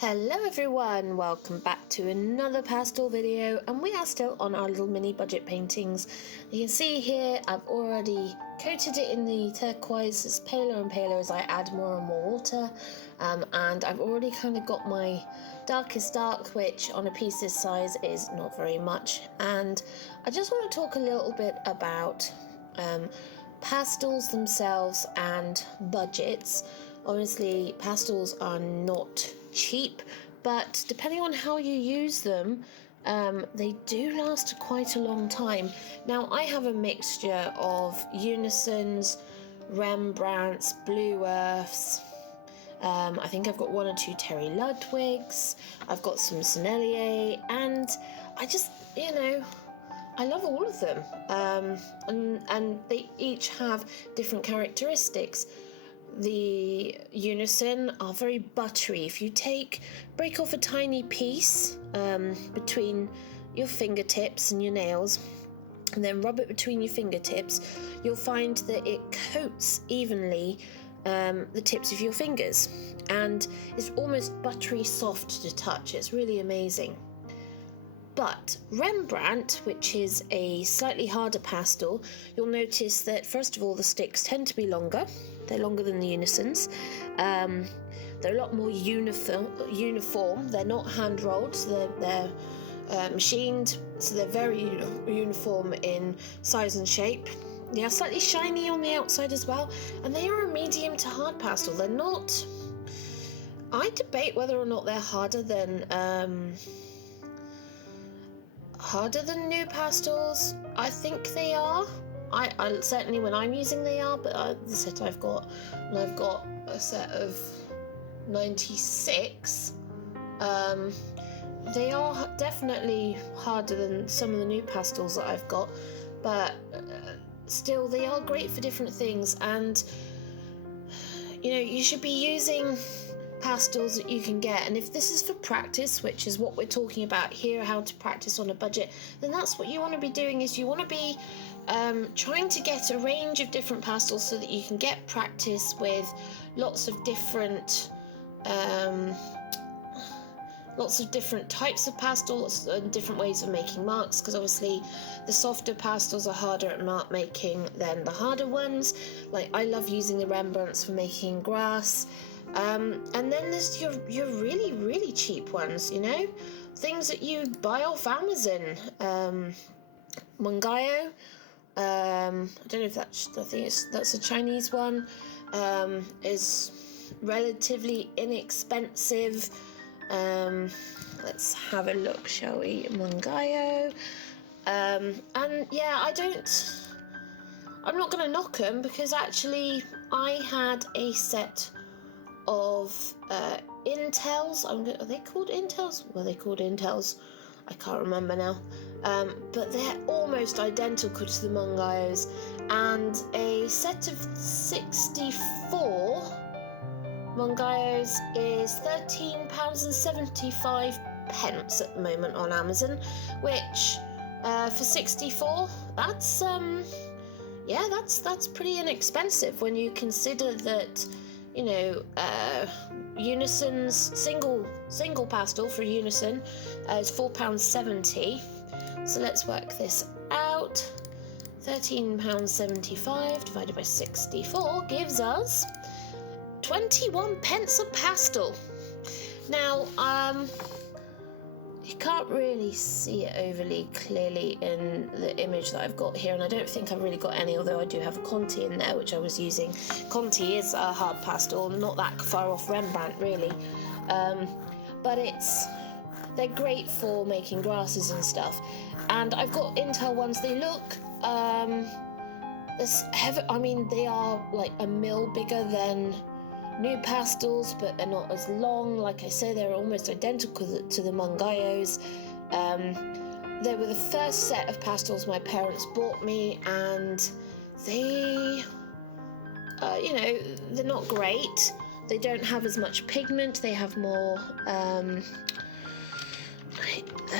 Hello everyone, welcome back to another pastel video, and we are still on our little mini budget paintings. You can see here I've already coated it in the turquoise. It's paler and paler as I add more and more water, and I've already kind of got my darkest dark, which on a piece this size is not very much. And I just want to talk a little bit about pastels themselves and budgets. Obviously pastels are not cheap, but depending on how you use them, they do last quite a long time. Now I have a mixture of Unisons, Rembrandts, Blue Earths. I think I've got one or two Terry Ludwigs. I've got some Sennelier, and I just, I love all of them. And they each have different characteristics. The Unison are very buttery. If you break off a tiny piece between your fingertips and your nails, and then rub it between your fingertips, you'll find that it coats evenly the tips of your fingers, and it's almost buttery soft to touch. It's really amazing. But Rembrandt, which is a slightly harder pastel, you'll notice that first of all the sticks tend to be longer. They're longer than the Unisons. They're a lot more uniform. They're not hand rolled, so they're machined, so they're very uniform in size and shape. They are slightly shiny on the outside as well, and they are a medium to hard pastel. They're not... I debate whether or not they're harder than new pastels. I think they are. I certainly, when I'm using, they are, but the set I've got a set of 96. They are definitely harder than some of the new pastels that I've got, but still they are great for different things. And you should be using pastels that you can get, and if this is for practice, which is what we're talking about here, how to practice on a budget, then that's what you want to be doing. Is you want to be trying to get a range of different pastels so that you can get practice with lots of different types of pastels and different ways of making marks, because obviously the softer pastels are harder at mark making than the harder ones. Like, I love using the Rembrandts for making grass. And then there's your really, really cheap ones, things that you buy off Amazon. Mungayo, I don't know if that's a Chinese one, is relatively inexpensive. Let's have a look, shall we? Mungayo. And yeah, I'm not going to knock them, because actually I had a set of Intels. Are they called Intels? Were they called Intels? I can't remember now. But they're almost identical to the Mungayos, and a set of 64 Mungayos is £13.75 at the moment on Amazon, which for 64, that's pretty inexpensive when you consider that Unison's single pastel for Unison is £4.70. So let's work this out. £13.75 divided by 64 gives us 21p a pastel. Now, you can't really see it overly clearly in the image that I've got here, and I don't think I've really got any, although I do have a Conti in there, which I was using. Conti is a hard pastel, not that far off Rembrandt, really. But they're great for making grasses and stuff. And I've got Intel ones. They look, they are like a mil bigger than new pastels, but they're not as long. Like I say, they're almost identical to the Mungayos. They were the first set of pastels my parents bought me, and they, they're not great. They don't have as much pigment. They have more,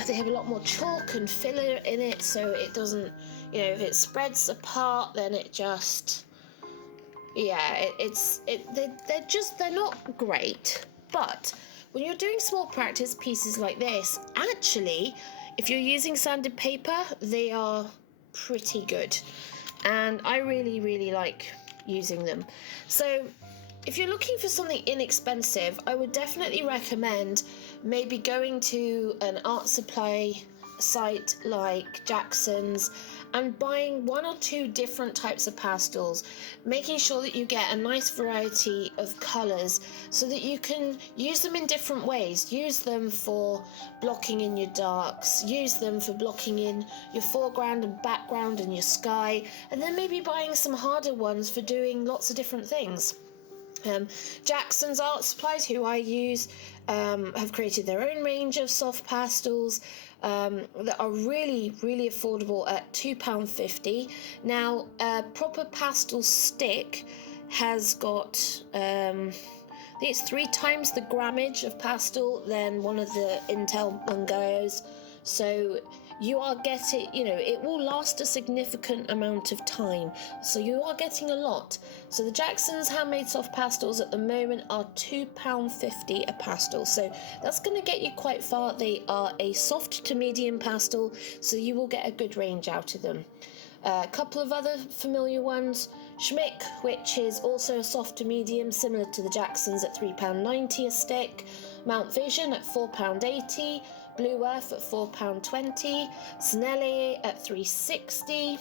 they have a lot more chalk and filler in it, so it doesn't, if it spreads apart, then it just... they're not great. But when you're doing small practice pieces like this, actually, if you're using sanded paper, they are pretty good. And I really like using them. So if you're looking for something inexpensive, I would definitely recommend maybe going to an art supply site like Jackson's and buying 1 or 2 different types of pastels, making sure that you get a nice variety of colours so that you can use them in different ways. Use them for blocking in your darks, use them for blocking in your foreground and background and your sky, and then maybe buying some harder ones for doing lots of different things. Jackson's Art Supplies, who I use, have created their own range of soft pastels that are really affordable at £2.50. Now, a proper pastel stick has got I think it's 3 times the grammage of pastel than one of the Intel Mungos. So you are getting, it will last a significant amount of time. So you are getting a lot. So the Jackson's handmade soft pastels at the moment are £2.50 a pastel. So that's going to get you quite far. They are a soft to medium pastel, so you will get a good range out of them. A couple of other familiar ones, Schmick, which is also a soft to medium, similar to the Jackson's at £3.90 a stick, Mount Vision at £4.80, Blue Earth at £4.20, Snelly at £3.60,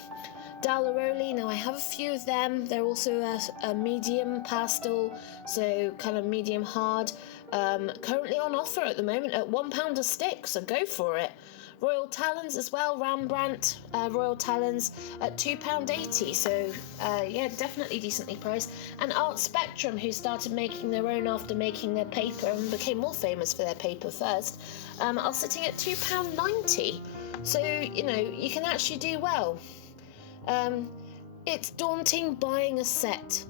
Dalaroli, now I have a few of them, they're also a medium pastel, so kind of medium hard, currently on offer at the moment at £1 a stick, so go for it. Royal Talons as well, Rembrandt Royal Talons at £2.80, so yeah, definitely decently priced. And Art Spectrum, who started making their own after making their paper and became more famous for their paper first, are sitting at £2.90, so you can actually do well. It's daunting buying a set.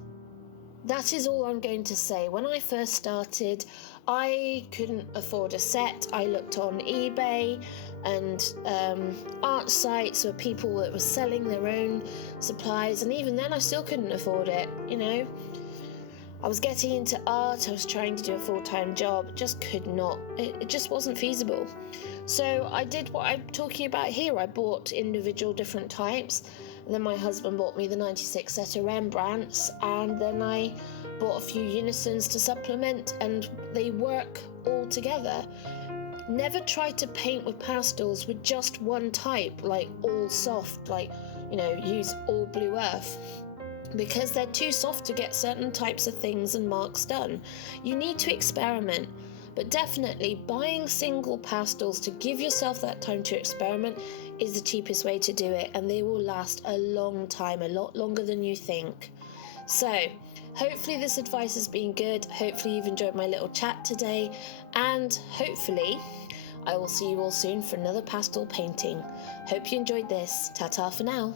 That is all I'm going to say. When I first started, I couldn't afford a set. I looked on eBay and art sites where people that were selling their own supplies, and even then I still couldn't afford it. I was getting into art, I was trying to do a full-time job, just could not, it just wasn't feasible. So I did what I'm talking about here. I bought individual different types, and then my husband bought me the 96 set of Rembrandts, and then I bought a few unisons to supplement, and they work all together. Never try to paint with pastels with just one type, like all soft, like, use all Blue Earth, because they're too soft to get certain types of things and marks done. You need to experiment, but definitely buying single pastels to give yourself that time to experiment is the cheapest way to do it, and they will last a long time, a lot longer than you think. So hopefully this advice has been good. Hopefully you've enjoyed my little chat today, and hopefully I will see you all soon for another pastel painting. Hope you enjoyed this. Ta-ta for now.